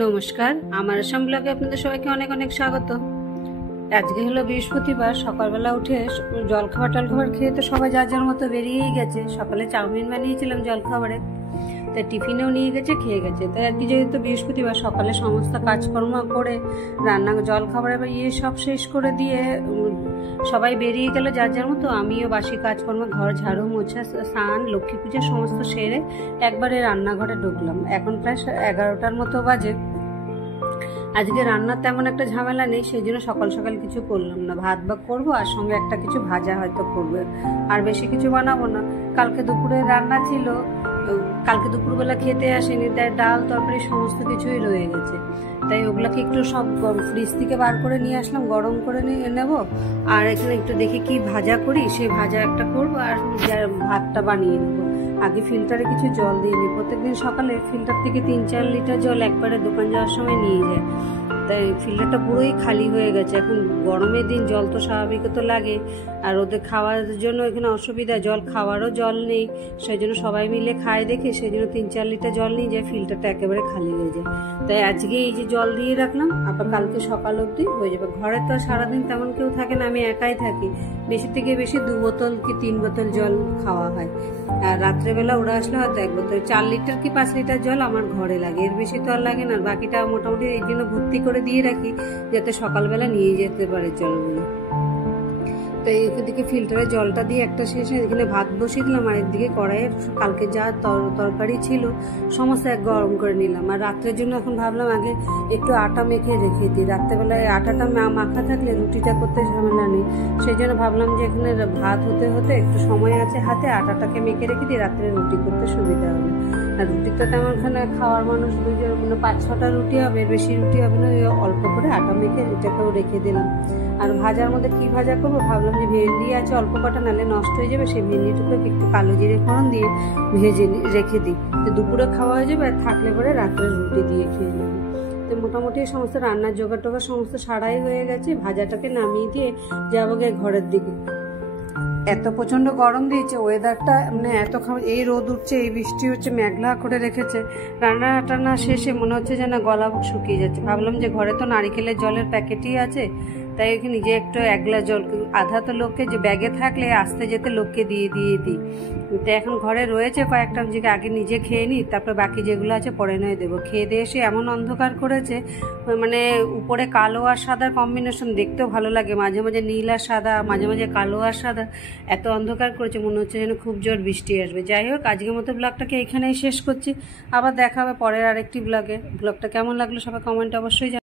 নমস্কার, আমার আসাম ব্লগে আপনাদের সবাইকে অনেক অনেক স্বাগত। আজকে হলো বৃহস্পতিবার। সকালবেলা উঠে জলখাবার খেয়ে তো সবাই যার যার মতো বেরিয়েই গেছে। সকালে চাউমিন বানিয়েছিলাম জলখাবারে, তাই টিফিনেও নিয়ে গেছে, খেয়ে গেছে। তাই আর কি, যেহেতু বৃহস্পতিবার, সকালে সমস্ত কাজকর্ম করে রান্না জলখাবারে সব শেষ করে দিয়ে সবাই বেরিয়ে গেল যার যার মতো। আমিও বাসি কাজকর্ম, ঘর ঝাড়ু মোছা, স্নান, লক্ষ্মী পূজা সমস্ত সেরে একবারে রান্নাঘরে ঢুকলাম। এখন প্রায় 11টার মতো বাজে। আজকে রান্নার তেমন একটা ঝামেলা নেই, সেই জন্য সকাল সকাল কিছু করলাম না। ভাত বা করবো, আর সঙ্গে একটা কিছু ভাজা হয়তো করবো, আর বেশি কিছু বানাবো না। কালকে দুপুরে রান্না ছিল, কালকে দুপুরবেলা খেতে আসেনি, তাই ডাল তরকারি সমস্ত কিছুই রয়ে গেছে। তাই ওগুলাকে একটু সব ফ্রিজ থেকে বার করে নিয়ে আসলাম, গরম করে নিয়ে নেবো। আর এখানে একটু দেখি কি ভাজা করি, সেই ভাজা একটা করবো, আর ভাতটা বানিয়ে নেবো। আগে ফিল্টারে কিছু জল দিয়ে নিই। প্রত্যেকদিন সকালে ফিল্টার থেকে 3-4 লিটার জল একবারে দোকান যাওয়ার সময় নিয়ে যায়। তাই ফিল্টারটা পুরোই খালি হয়ে গেছে। এখন গরমের দিন জল তো স্বাভাবিক তো লাগে, আর ওদের খাওয়ার জন্য এখানে অসুবিধা, জল খাওয়ারও জল নেই। সেই জন্য সবাই মিলে খায় দেখে সেই জন্য 3-4 লিটার জল নিয়ে যায়, ফিল্টারটা একেবারে খালি হয়ে যায়। তাই আজকে এই যে জল দিয়ে রাখলাম, আবার কালকে সকাল অবধি হয়ে যাবে। ঘরে তো সারাদিন তেমন কেউ থাকে না, আমি একাই থাকি। বেশি থেকে বেশি 2 বোতল কি 3 বোতল জল খাওয়া হয়। আর রাত্রেবেলা ওরা আসলে হয়তো 1 বোতল। 4 লিটার কি 5 লিটার জল আমার ঘরে লাগে, এর বেশি তো আর লাগে না। বাকিটা মোটামুটি এই জন্য ভর্তি করে দিয়ে রাখি, যাতে সকালবেলা নিয়ে যেতে পারে জলগুলো। তো এইদিকে ফিল্টারে জলটা দিয়ে একটা শেষে এখানে ভাত বসিয়ে দিলাম, আর একদিকে কড়াইয়ে কালকে যা তরকারি ছিল সমস্ত এক গরম করে নিলাম। আর রাত্রের জন্য এখন ভাবলাম আগে একটু আটা মেখে রেখে দিই। রাত্রেবেলায় আটাটা মাখা থাকলে রুটিটা করতে ঝামেলা নেই। সেই জন্য ভাবলাম যে এখানে ভাত হতে হতে একটু সময় আছে হাতে, আটাটাকে মেখে রেখে দিই, রাত্রে রুটি করতে সুবিধা হবে। আর রুটিটা তেমন এখানে খাওয়ার মানুষ 5-6টা রুটি হবে, বেশি রুটি হবে না। অল্প করে আটা মেখে এটাকেও রেখে দিলাম। আর ভাজার মধ্যে কি ভাজা করবো ভাবলাম যে ভেন্ডি আছে অল্প কটা, নাহলে নষ্ট হয়ে যাবে। সেই ভেন্ডিটুকু একটু কালো জিরে ফোড়ন দিয়ে ভেজে রেখে দিই, তো দুপুরে খাওয়া হয়ে যাবে। আর থাকলে পরে রাত্রে রুটি দিয়ে খেয়ে নেবো। তো মোটামুটি সমস্ত রান্নার জোগাড় টোগাড় সমস্ত সারাই হয়ে গেছে। ভাজাটাকে নামিয়ে দিয়ে যাবো গে ঘরের দিকে। এত প্রচন্ড গরম দিয়েছে, ওয়েদারটা মানে এত এই রোদ উঠছে, এই বৃষ্টি হচ্ছে, মেঘলা করে রেখেছে। রান্না টান্না শেষে মনে হচ্ছে যেন গলা শুকিয়ে যাচ্ছে। ভাবলাম যে ঘরে তো নারিকেলের জলের প্যাকেটই আছে, তাই নিজে একটু 1 গ্লাস জল, আধা তো লোককে যে ব্যাগে থাকলে আসতে যেতে লোককে দিয়ে দিই। তো এখন ঘরে রয়েছে কয়েকটা, যে আগে নিজে খেয়ে নিই, তারপর বাকি যেগুলো আছে পরে নয় দেবো। খেয়ে দিয়ে এসে এমন অন্ধকার করেছে, মানে উপরে কালো আর সাদার কম্বিনেশন, দেখতেও ভালো লাগে। মাঝে মাঝে নীল আর সাদা, মাঝে মাঝে কালো আর সাদা, এত অন্ধকার করেছে মনে হচ্ছে যেন খুব জোর বৃষ্টি আসবে। যাই হোক, আজকের মতো ব্লগটাকে এখানেই শেষ করছি। আবার দেখা হবে পরের আরেকটি ব্লগে। ব্লগটা কেমন লাগলো সবাই কমেন্টে অবশ্যই